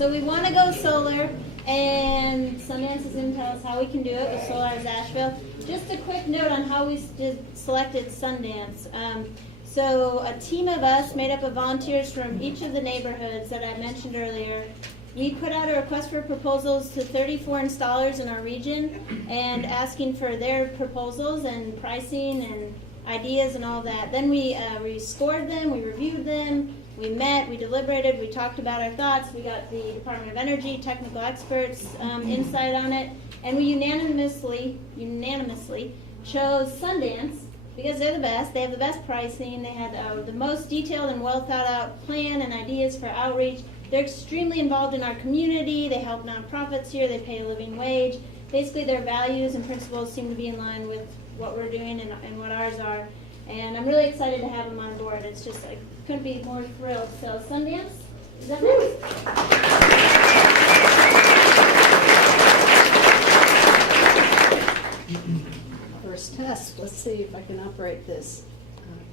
So we want to go solar, and Sundance is going to tell us how we can do it with Solarize Asheville. Just a quick note on how we selected Sundance. So a team of us made up of volunteers from each of the neighborhoods that I mentioned earlier. We put out a request for proposals to 34 installers in our region and asking for their proposals and pricing and ideas and all that. Then we scored them, we reviewed them, we met, we deliberated, we talked about our thoughts, we got the Department of Energy, technical experts' insight on it, and we unanimously chose Sundance because they're the best. They have the best pricing, they had the most detailed and well thought out plan and ideas for outreach. They're extremely involved in our community, they help nonprofits here, they pay a living wage. Basically their values and principles seem to be in line with what we're doing and what ours are. And I'm really excited to have them on board. It's just, I couldn't be more thrilled. So Sundance, is that next? First test. Let's see if I can operate this.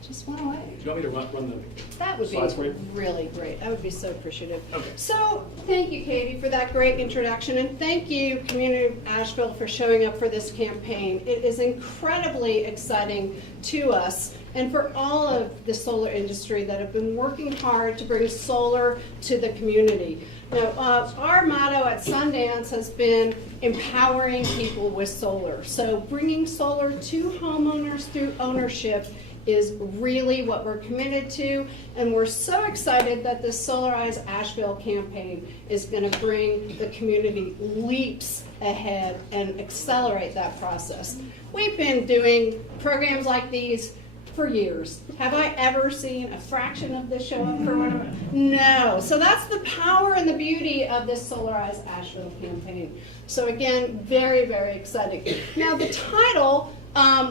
Just one away. Do you want me to run the That would be slides for you? really great. I would be so appreciative. Okay. So thank you, Katie, for that great introduction, and thank you, Community of Asheville, for showing up for this campaign. It is incredibly exciting to us and for all of the solar industry that have been working hard to bring solar to the community. Now, our motto at Sundance has been empowering people with solar. So bringing solar to homeowners through ownership is really what we're committed to, and we're so excited that the Solarize Asheville campaign is going to bring the community leaps ahead and accelerate that process. We've been doing programs like these for years. Have I ever seen a fraction of this show up for one of them? No. So that's the power and the beauty of this Solarize Asheville campaign. So again, very, very exciting. Now the title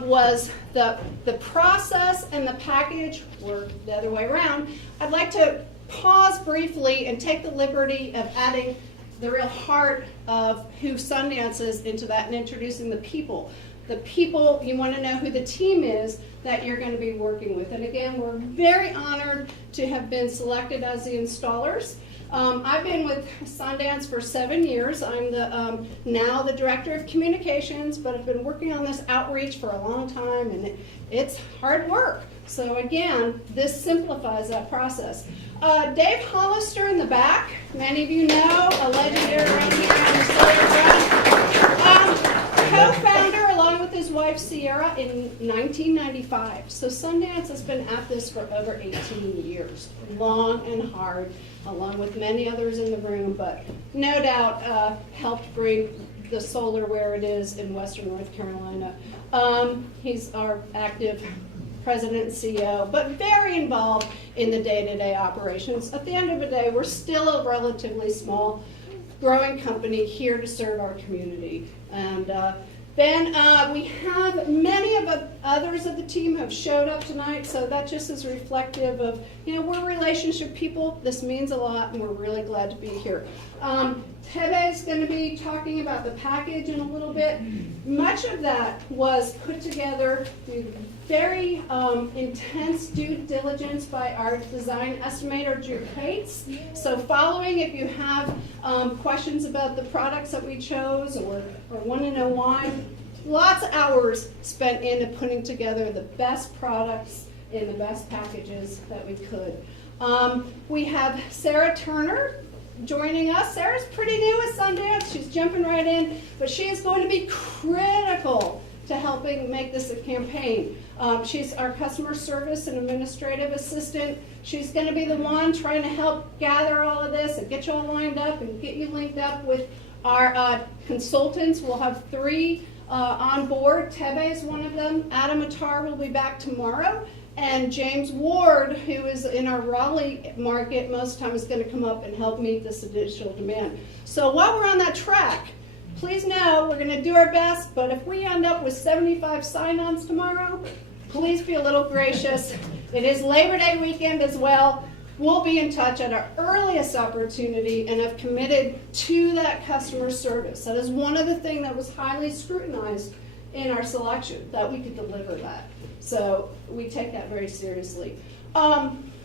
was the process and the package were the other way around. I'd like to pause briefly and take the liberty of adding the real heart of who Sundance is into that and introducing the people. The people, you want to know who the team is that you're going to be working with. And again, we're very honored to have been selected as the installers. I've been with Sundance for 7 years. I'm now the Director of Communications, but I've been working on this outreach for a long time, and it's hard work. So again, this simplifies that process. Dave Hollister in the back, many of you know, a legendary right here on the solar front. Co-founder along with his wife Sierra in 1995. So Sundance has been at this for over 18 years, long and hard, along with many others in the room, but no doubt helped bring the solar where it is in Western North Carolina. He's our active president and CEO, but very involved in the day-to-day operations. At the end of the day, we're still a relatively small, growing company here to serve our community. And then we have many of others of the team have showed up tonight, so that just is reflective of, we're relationship people. This means a lot, and we're really glad to be here. Tebe is going to be talking about the package in a little bit. Much of that was put together through very intense due diligence by our design estimator, Drew Cates. So following, if you have questions about the products that we chose or want to know why, lots of hours spent into putting together the best products in the best packages that we could. We have Sarah Turner joining us. Sarah's pretty new at Sundance. She's jumping right in, but she is going to be critical to helping make this a campaign. She's our customer service and administrative assistant. She's going to be the one trying to help gather all of this and get you all lined up and get you linked up with our consultants. We'll have 3 on board. Tebe is one of them. Adam Attar will be back tomorrow. And James Ward, who is in our Raleigh market, most of the time is going to come up and help meet this additional demand. So while we're on that track, please know we're going to do our best, but if we end up with 75 sign-ons tomorrow, please be a little gracious. It is Labor Day weekend as well. We'll be in touch at our earliest opportunity and have committed to that customer service. That is one of the things that was highly scrutinized in our selection, that we could deliver that. So we take that very seriously.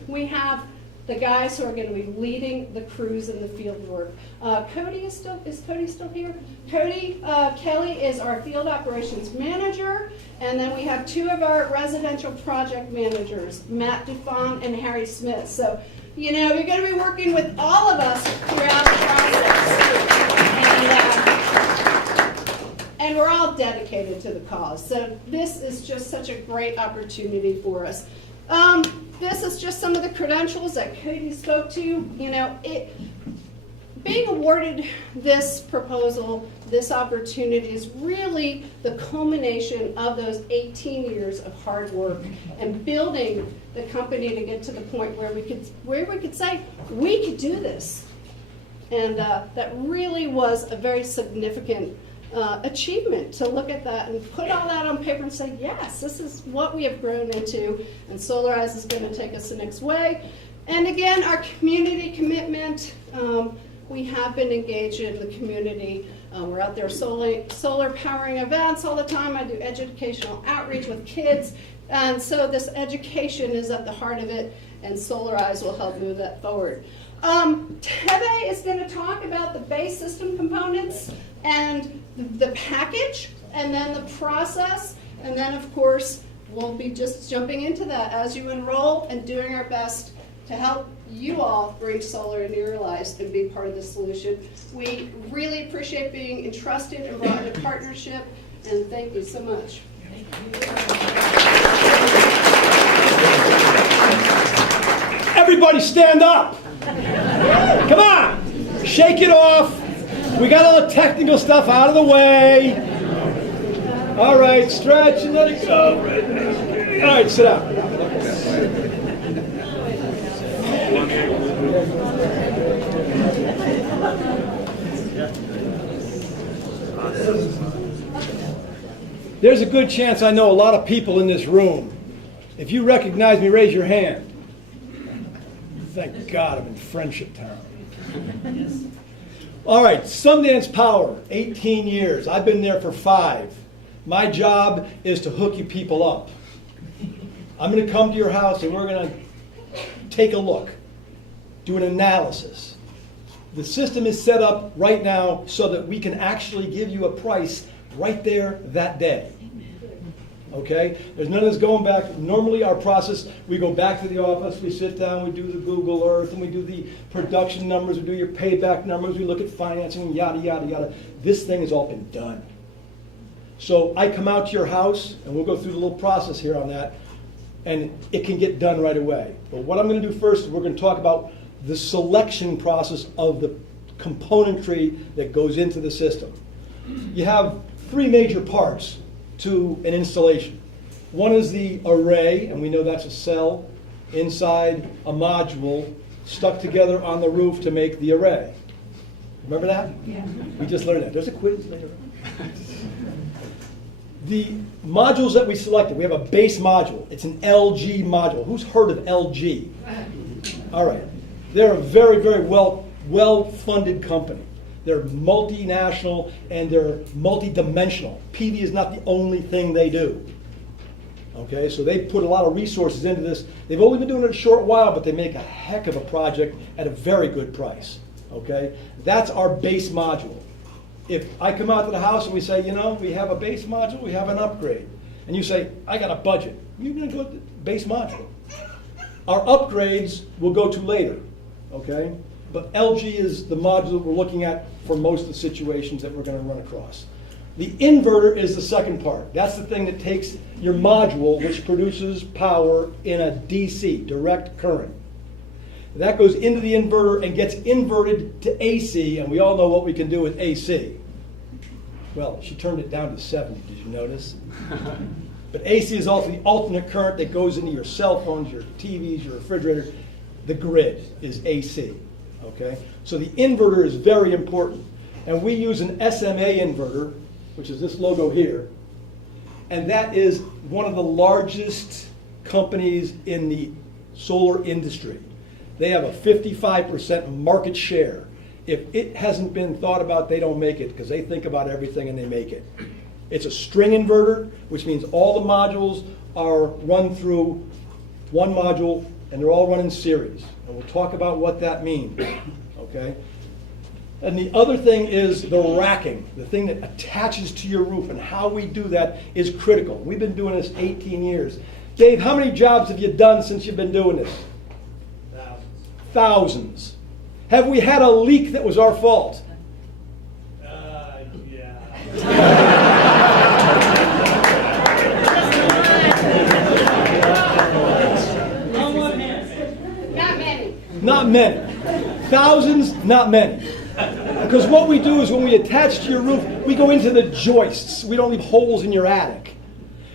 We have the guys who are going to be leading the crews in the field work. Cody is Cody still here? Cody Kelly is our field operations manager, and then we have two of our residential project managers, Matt Dufon and Harry Smith. So, you know, you're going to be working with all of us throughout the process. And we're all dedicated to the cause. So this is just such a great opportunity for us. This is just some of the credentials that Cody spoke to. You know, being awarded this proposal, this opportunity is really the culmination of those 18 years of hard work and building the company to get to the point where we could say, we could do this. And that really was a very significant achievement to look at that and put all that on paper and say, yes, this is what we have grown into, and Solarize is going to take us the next way. And again, our community commitment, we have been engaged in the community. We're out there solar powering events all the time. I do educational outreach with kids, and so this education is at the heart of it, and Solarize will help move that forward. Tebe is going to talk about the base system components and the package, and then the process, and then of course we'll be just jumping into that as you enroll and doing our best to help you all bring solar into your lives and be part of the solution. We really appreciate being entrusted and brought into partnership, and thank you so much. Everybody stand up. Come on, shake it off. We got all the technical stuff out of the way. All right, stretch and let it go. All right, sit down. There's a good chance I know a lot of people in this room. If you recognize me, raise your hand. Thank God I'm in Friendship Town. All right, Sundance Power, 18 years. I've been there for 5. My job is to hook you people up. I'm going to come to your house and we're going to take a look, do an analysis. The system is set up right now so that we can actually give you a price right there that day. Okay? There's none of this going back. Normally our process, we go back to the office, we sit down, we do the Google Earth, and we do the production numbers, we do your payback numbers, we look at financing, yada, yada, yada. This thing has all been done. So I come out to your house, and we'll go through the little process here on that, and it can get done right away. But what I'm going to do first is we're going to talk about the selection process of the componentry that goes into the system. You have 3 major parts to an installation. One is the array, and we know that's a cell inside a module stuck together on the roof to make the array. Remember that? Yeah. We just learned that. There's a quiz later. The modules that we selected, we have a base module. It's an LG module. Who's heard of LG? All right. They're a very, very well-funded company. They're multinational and they're multi-dimensional. PV is not the only thing they do. Okay, so they put a lot of resources into this. They've only been doing it a short while, but they make a heck of a project at a very good price. Okay, that's our base module. If I come out to the house and we say, you know, we have a base module, we have an upgrade, and you say, I got a budget, you're going to go with the base module. Our upgrades we'll go to later. Okay. But LG is the module that we're looking at for most of the situations that we're going to run across. The inverter is the second part. That's the thing that takes your module, which produces power in a DC, direct current. That goes into the inverter and gets inverted to AC, and we all know what we can do with AC. Well, she turned it down to 70, did you notice? But AC is also the alternate current that goes into your cell phones, your TVs, your refrigerator. The grid is AC. Okay, so the inverter is very important, and we use an SMA inverter, which is this logo here, and that is one of the largest companies in the solar industry. They have a 55% market share. If it hasn't been thought about, they don't make it because they think about everything and they make it. It's a string inverter, which means all the modules are run through one module and they're all run in series. And we'll talk about what that means, okay? And the other thing is the racking, the thing that attaches to your roof, and how we do that is critical. We've been doing this 18 years. Dave, how many jobs have you done since you've been doing this? Thousands. Have we had a leak that was our fault? Yeah. Not many. Not many. Thousands, not many. Because what we do is when we attach to your roof, we go into the joists. We don't leave holes in your attic.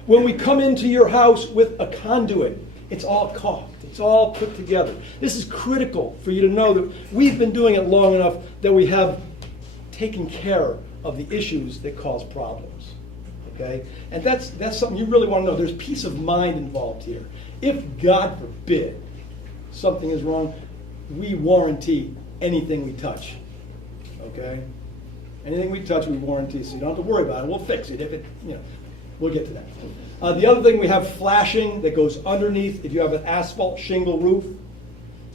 When we come into your house with a conduit, it's all caulked. It's all put together. This is critical for you to know that we've been doing it long enough that we have taken care of the issues that cause problems. Okay? And that's something you really want to know. There's peace of mind involved here. If, God forbid, something is wrong, we warranty anything we touch. Okay? Anything we touch, we warranty, so you don't have to worry about it. We'll fix it if it, we'll get to that. The other thing, we have flashing that goes underneath. If you have an asphalt shingle roof,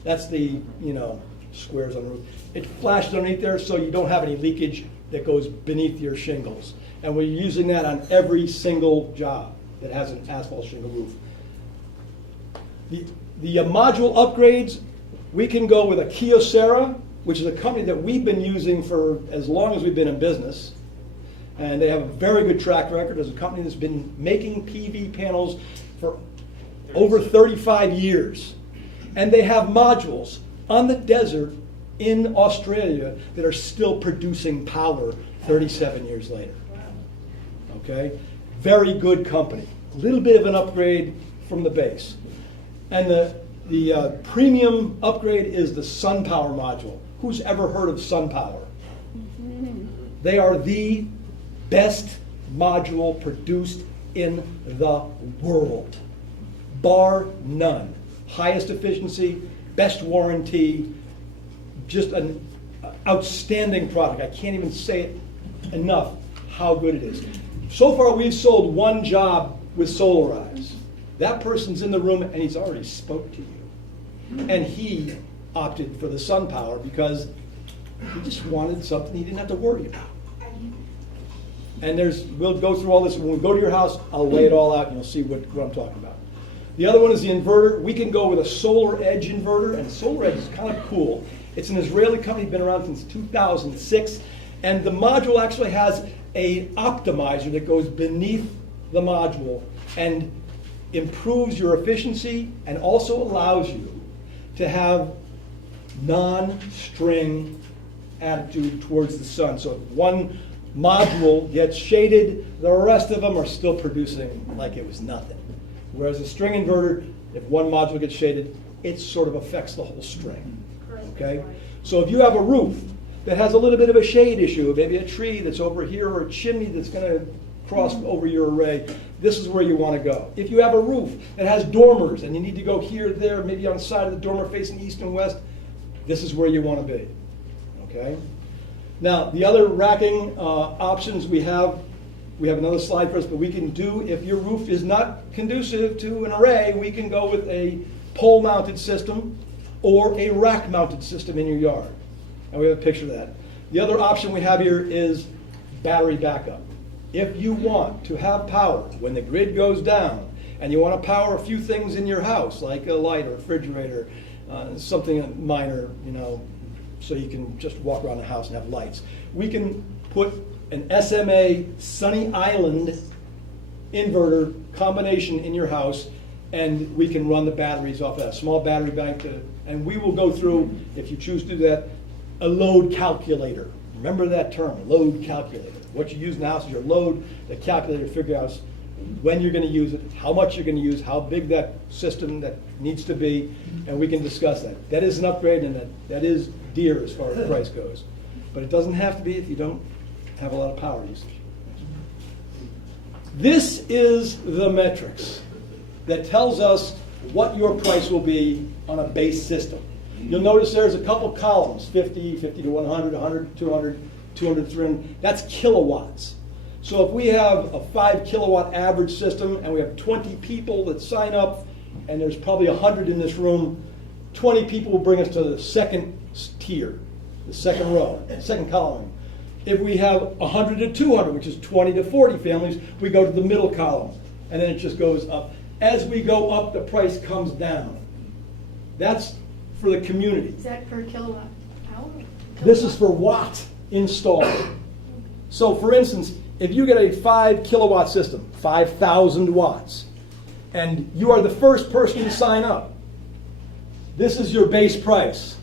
that's the, squares on the roof. It flashes underneath there so you don't have any leakage that goes beneath your shingles. And we're using that on every single job that has an asphalt shingle roof. The module upgrades, we can go with a Kyocera, which is a company that we've been using for as long as we've been in business. And they have a very good track record as a company that's been making PV panels for over 35 years. And they have modules on the desert in Australia that are still producing power 37 years later. Okay? Very good company. A little bit of an upgrade from the base. And the premium upgrade is the SunPower module. Who's ever heard of SunPower? They are the best module produced in the world, bar none. Highest efficiency, best warranty, just an outstanding product. I can't even say it enough how good it is. So far we've sold one job with Solarize. That person's in the room and he's already spoke to you. And he opted for the SunPower because he just wanted something he didn't have to worry about. And we'll go through all this. When we go to your house, I'll lay it all out and you'll see what I'm talking about. The other one is the inverter. We can go with a SolarEdge inverter, and SolarEdge is kind of cool. It's an Israeli company, been around since 2006, and the module actually has an optimizer that goes beneath the module and improves your efficiency and also allows you to have non-string attitude towards the sun. So if one module gets shaded, the rest of them are still producing like it was nothing. Whereas a string inverter, if one module gets shaded, it sort of affects the whole string. Okay? So if you have a roof that has a little bit of a shade issue, maybe a tree that's over here or a chimney that's going to cross over your array, this is where you want to go. If you have a roof that has dormers and you need to go here, there, maybe on the side of the dormer facing east and west, this is where you want to be. Okay? Now, the other racking options we have another slide for us, but we can do, if your roof is not conducive to an array, we can go with a pole-mounted system or a rack-mounted system in your yard. And we have a picture of that. The other option we have here is battery backup. If you want to have power when the grid goes down and you want to power a few things in your house, like a light or refrigerator, something minor, so you can just walk around the house and have lights. We can put an SMA Sunny Island inverter combination in your house, and we can run the batteries off that small battery bank. And we will go through, if you choose to do that, a load calculator. Remember that term, load calculator. What you use in the house is your load. The calculator figures out when you're going to use it, how much you're going to use, how big that system that needs to be, and we can discuss that. That is an upgrade, and that is dear as far as the price goes. But it doesn't have to be if you don't have a lot of power usage. This is the metrics that tells us what your price will be on a base system. You'll notice there's a couple columns, 50, 50 to 100, 100, 200, 200, 300. That's kilowatts. So if we have a 5 kilowatt average system and we have 20 people that sign up, and there's probably 100 in this room, 20 people will bring us to the second tier, the second row, second column. If we have 100 to 200, which is 20 to 40 families, we go to the middle column, and then it just goes up. As we go up, the price comes down. That's for the community. Is that per kilowatt hour? This is for watt installed. So for instance, if you get a 5 kilowatt system, 5,000 watts, and you are the first person to sign up, this is your base price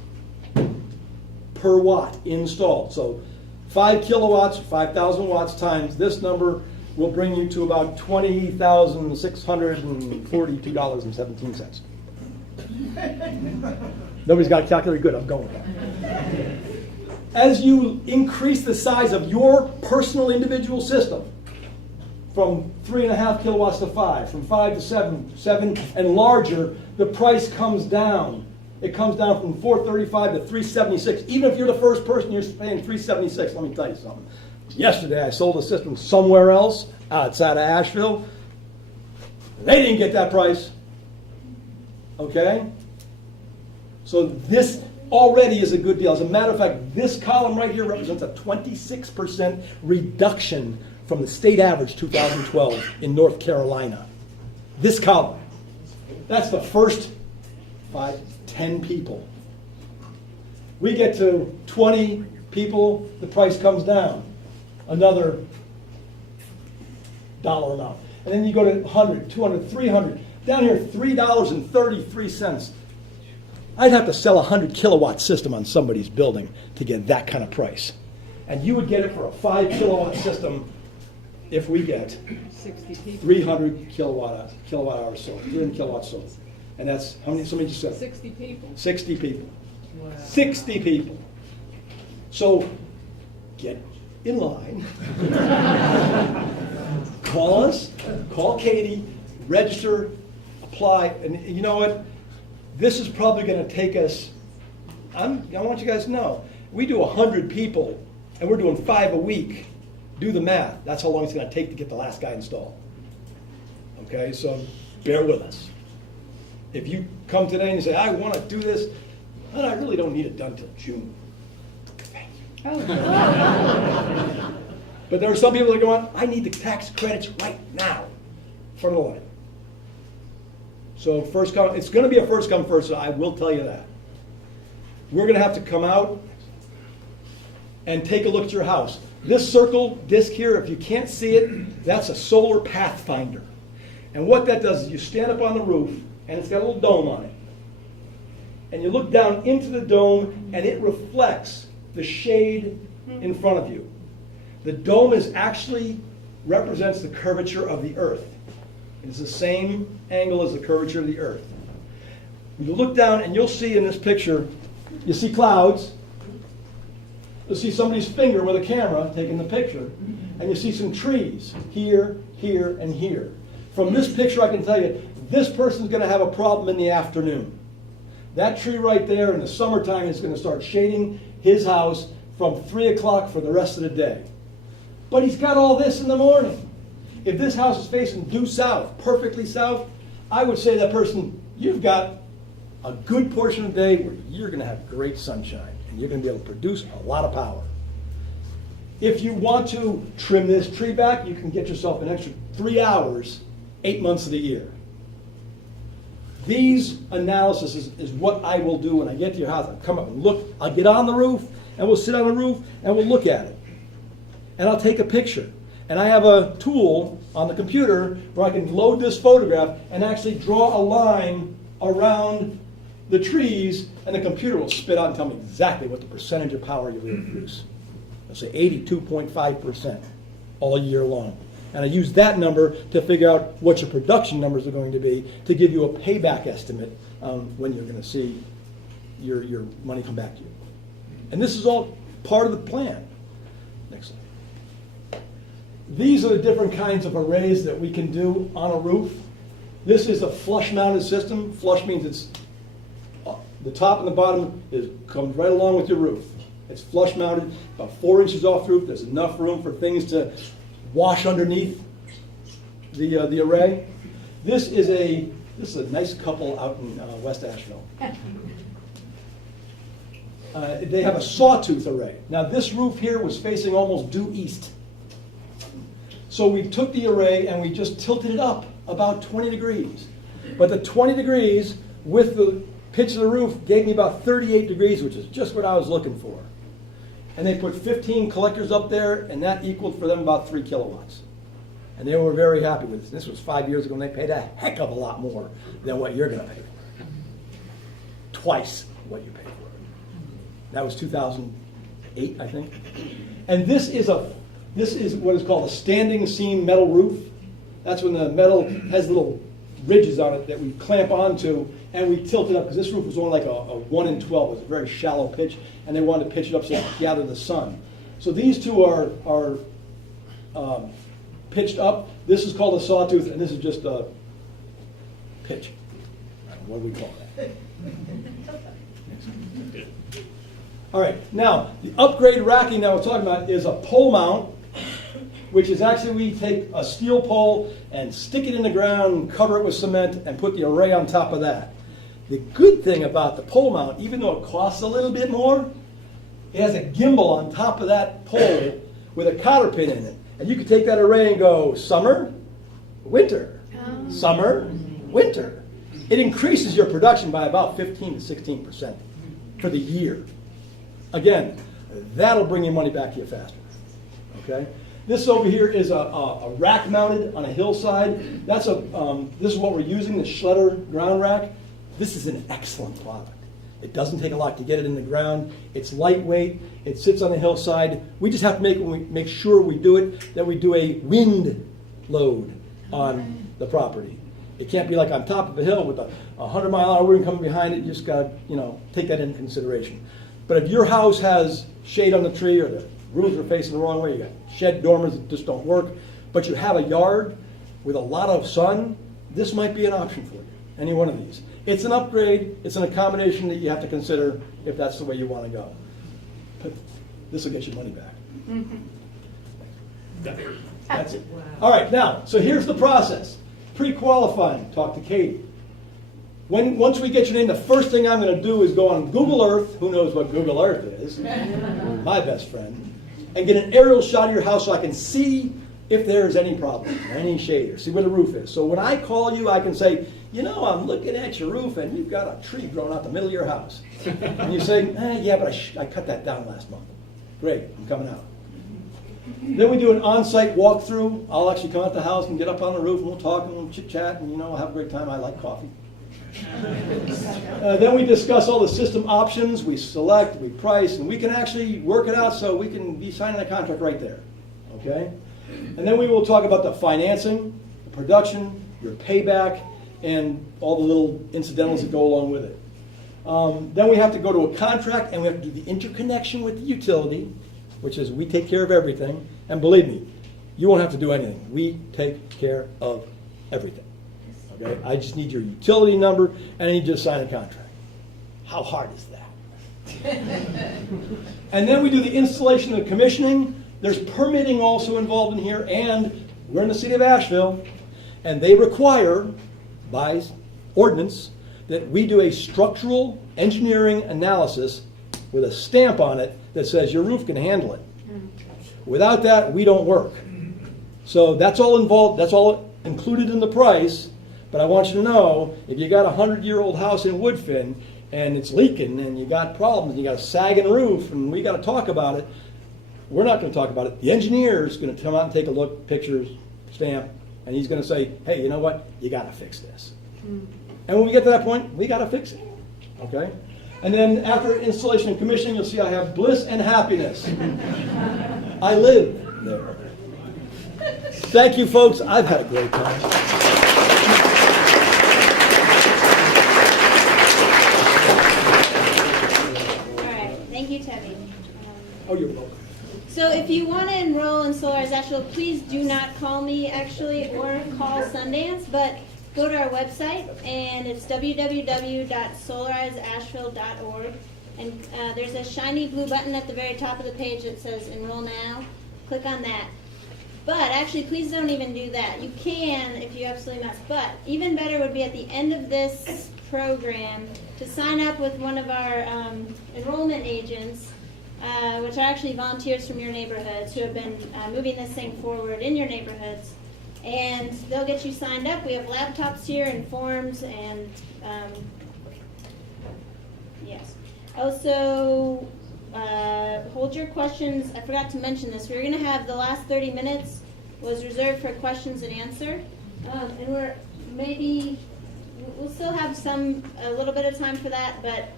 per watt installed. So 5 kilowatts, 5,000 watts times this number will bring you to about $20,642.17. Nobody's got a calculator? Good, I'm going with that. As you increase the size of your personal individual system, from 3.5 kilowatts to 5, from 5 to 7 and larger, the price comes down. It comes down from $435 to $376. Even if you're the first person, you're paying $376. Let me tell you something. Yesterday, I sold a system somewhere else outside of Asheville. They didn't get that price. Okay? So this already is a good deal. As a matter of fact, this column right here represents a 26% reduction from the state average 2012 in North Carolina. This column. That's the first 5, 10 people. We get to 20 people, the price comes down another dollar amount. And then you go to 100, 200, 300. Down here, $3.33. I'd have to sell a 100 kilowatt system on somebody's building to get that kind of price. And you would get it for a 5 kilowatt system if we get 300 kilowatt hours sold, 300 kilowatts sold. And that's, how many, somebody just said? 60 people. 60 people. Wow. 60 people. So get in line. Call us, call Katie, register, apply, and you know what? This is probably going to take us, I want you guys to know, we do 100 people, and we're doing 5 a week. Do the math. That's how long it's going to take to get the last guy installed. Okay, so bear with us. If you come today and you say, I want to do this, but I really don't need it done till June. Thank you. Oh. But there are some people that go on, I need the tax credits right now for the line. So first come, it's going to be a first come first, so I will tell you that. We're going to have to come out and take a look at your house. This circle disc here, if you can't see it, that's a solar pathfinder. And what that does is you stand up on the roof, and it's got a little dome on it. And you look down into the dome, and it reflects the shade in front of you. The dome actually represents the curvature of the earth. It's the same angle as the curvature of the earth. You look down, and you'll see in this picture, you see clouds. You'll see somebody's finger with a camera taking the picture, and you see some trees here, here, and here. From this picture, I can tell you, this person's going to have a problem in the afternoon. That tree right there in the summertime is going to start shading his house from 3 o'clock for the rest of the day. But he's got all this in the morning. If this house is facing due south, perfectly south, I would say to that person, you've got a good portion of the day where you're going to have great sunshine and you're going to be able to produce a lot of power. If you want to trim this tree back, you can get yourself an extra 3 hours, 8 months of the year. These analysis is what I will do when I get to your house. I'll come up and look. I'll get on the roof, and we'll sit on the roof, and we'll look at it. And I'll take a picture. And I have a tool on the computer where I can load this photograph and actually draw a line around the trees, and the computer will spit out and tell me exactly what the percentage of power you're going to produce. I'll say 82.5% all year long. And I use that number to figure out what your production numbers are going to be to give you a payback estimate when you're going to see your money come back to you. And this is all part of the plan. Next slide. These are the different kinds of arrays that we can do on a roof. This is a flush-mounted system. Flush means it's the top and the bottom comes right along with your roof. It's flush-mounted, about 4 inches off the roof. There's enough room for things to wash underneath the array. This is This is a nice couple out in West Asheville. They have a sawtooth array. Now this roof here was facing almost due east. So we took the array and we just tilted it up about 20 degrees. But the 20 degrees with the pitch of the roof gave me about 38 degrees, which is just what I was looking for. And they put 15 collectors up there, and that equaled for them about 3 kilowatts. And they were very happy with this. This was 5 years ago, and they paid a heck of a lot more than what you're going to pay for. Twice what you paid for. That was 2008, I think. And this is what is called a standing seam metal roof. That's when the metal has little ridges on it that we clamp onto, and we tilt it up, because this roof was only like a 1 in 12. It was a very shallow pitch, and they wanted to pitch it up so it could gather the sun. So these two are pitched up. This is called a sawtooth, and this is just a pitch. What do we call that? All right, now the upgrade racking that we're talking about is a pole mount, which is actually we take a steel pole and stick it in the ground, cover it with cement, and put the array on top of that. The good thing about the pole mount, even though it costs a little bit more, it has a gimbal on top of that pole with a cotter pin in it. And you can take that array and go summer, winter, summer, winter. It increases your production by about 15 to 16% for the year. Again, that'll bring your money back to you faster. Okay? This over here is a rack mounted on a hillside. This is what we're using, the Schletter ground rack. This is an excellent product. It doesn't take a lot to get it in the ground. It's lightweight. It sits on a hillside. We just have to make sure we do it, that we do a wind load on the property. It can't be like on top of a hill with a 100-mile-an-hour wind coming behind it. You just got to, take that into consideration. But if your house has shade on the tree, or the roofs are facing the wrong way, you got shed dormers that just don't work, but you have a yard with a lot of sun, this might be an option for you, any one of these. It's an upgrade, it's an accommodation that you have to consider if that's the way you want to go. But this will get your money back. That's it. All right, now, so here's the process. Pre-qualifying, talk to Katie. Once we get your name, the first thing I'm going to do is go on Google Earth, who knows what Google Earth is, my best friend, and get an aerial shot of your house so I can see if there's any problem, or any shade, or see where the roof is. So when I call you, I can say, I'm looking at your roof and you've got a tree growing out the middle of your house. And you say, yeah, but I cut that down last month. Great, I'm coming out. Then we do an on-site walkthrough. I'll actually come out the house and get up on the roof and we'll talk and we'll chit-chat and we'll have a great time. I like coffee. Then we discuss all the system options, we select, we price, and we can actually work it out so we can be signing a contract right there. Okay? And then we will talk about the financing, the production, your payback, and all the little incidentals that go along with it. Then we have to go to a contract and we have to do the interconnection with the utility, which is we take care of everything. And believe me, you won't have to do anything. We take care of everything. Okay? I just need your utility number and I need you to sign a contract. How hard is that? And then we do the installation and commissioning. There's permitting also involved in here, and we're in the city of Asheville, and they require, by ordinance, that we do a structural engineering analysis with a stamp on it that says your roof can handle it. Without that, we don't work. So that's all involved, that's all included in the price, but I want you to know, if you got a 100-year-old house in Woodfin, and it's leaking, and you got problems, and you got a sagging roof, and we got to talk about it, we're not going to talk about it. The engineer is going to come out and take a look, pictures, stamp, and he's going to say, hey, you know what? You got to fix this. And when we get to that point, we got to fix it. Okay? And then after installation and commissioning, you'll see I have bliss and happiness. I live there. Thank you, folks. I've had a great time. All right. Thank you, Tevye. Oh, you're welcome. So if you want to enroll in Solarize Asheville, please do not call me actually or call Sundance, but go to our website and it's www.solarizeasheville.org, and there's a shiny blue button at the very top of the page that says enroll now. Click on that. But actually, please don't even do that. You can if you absolutely must. But even better would be at the end of this program to sign up with one of our enrollment agents, which are actually volunteers from your neighborhoods who have been moving this thing forward in your neighborhoods. And they'll get you signed up. We have laptops here and forms and yes. Also, hold your questions. I forgot to mention this. We're going to have the last 30 minutes was reserved for questions and answer. And we'll still have a little bit of time for that, but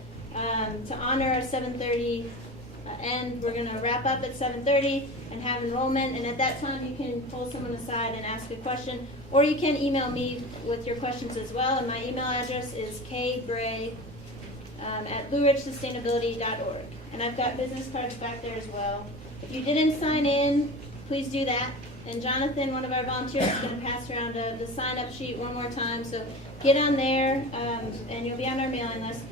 to honor our 7:30 end, we're going to wrap up at 7:30 and have enrollment. And at that time, you can pull someone aside and ask a question, or you can email me with your questions as well. And my email address is kbray@blueridgesustainability.org. And I've got business cards back there as well. If you didn't sign in, please do that. And Jonathan, one of our volunteers, is going to pass around the sign-up sheet one more time. So get on there, and you'll be on our mailing list.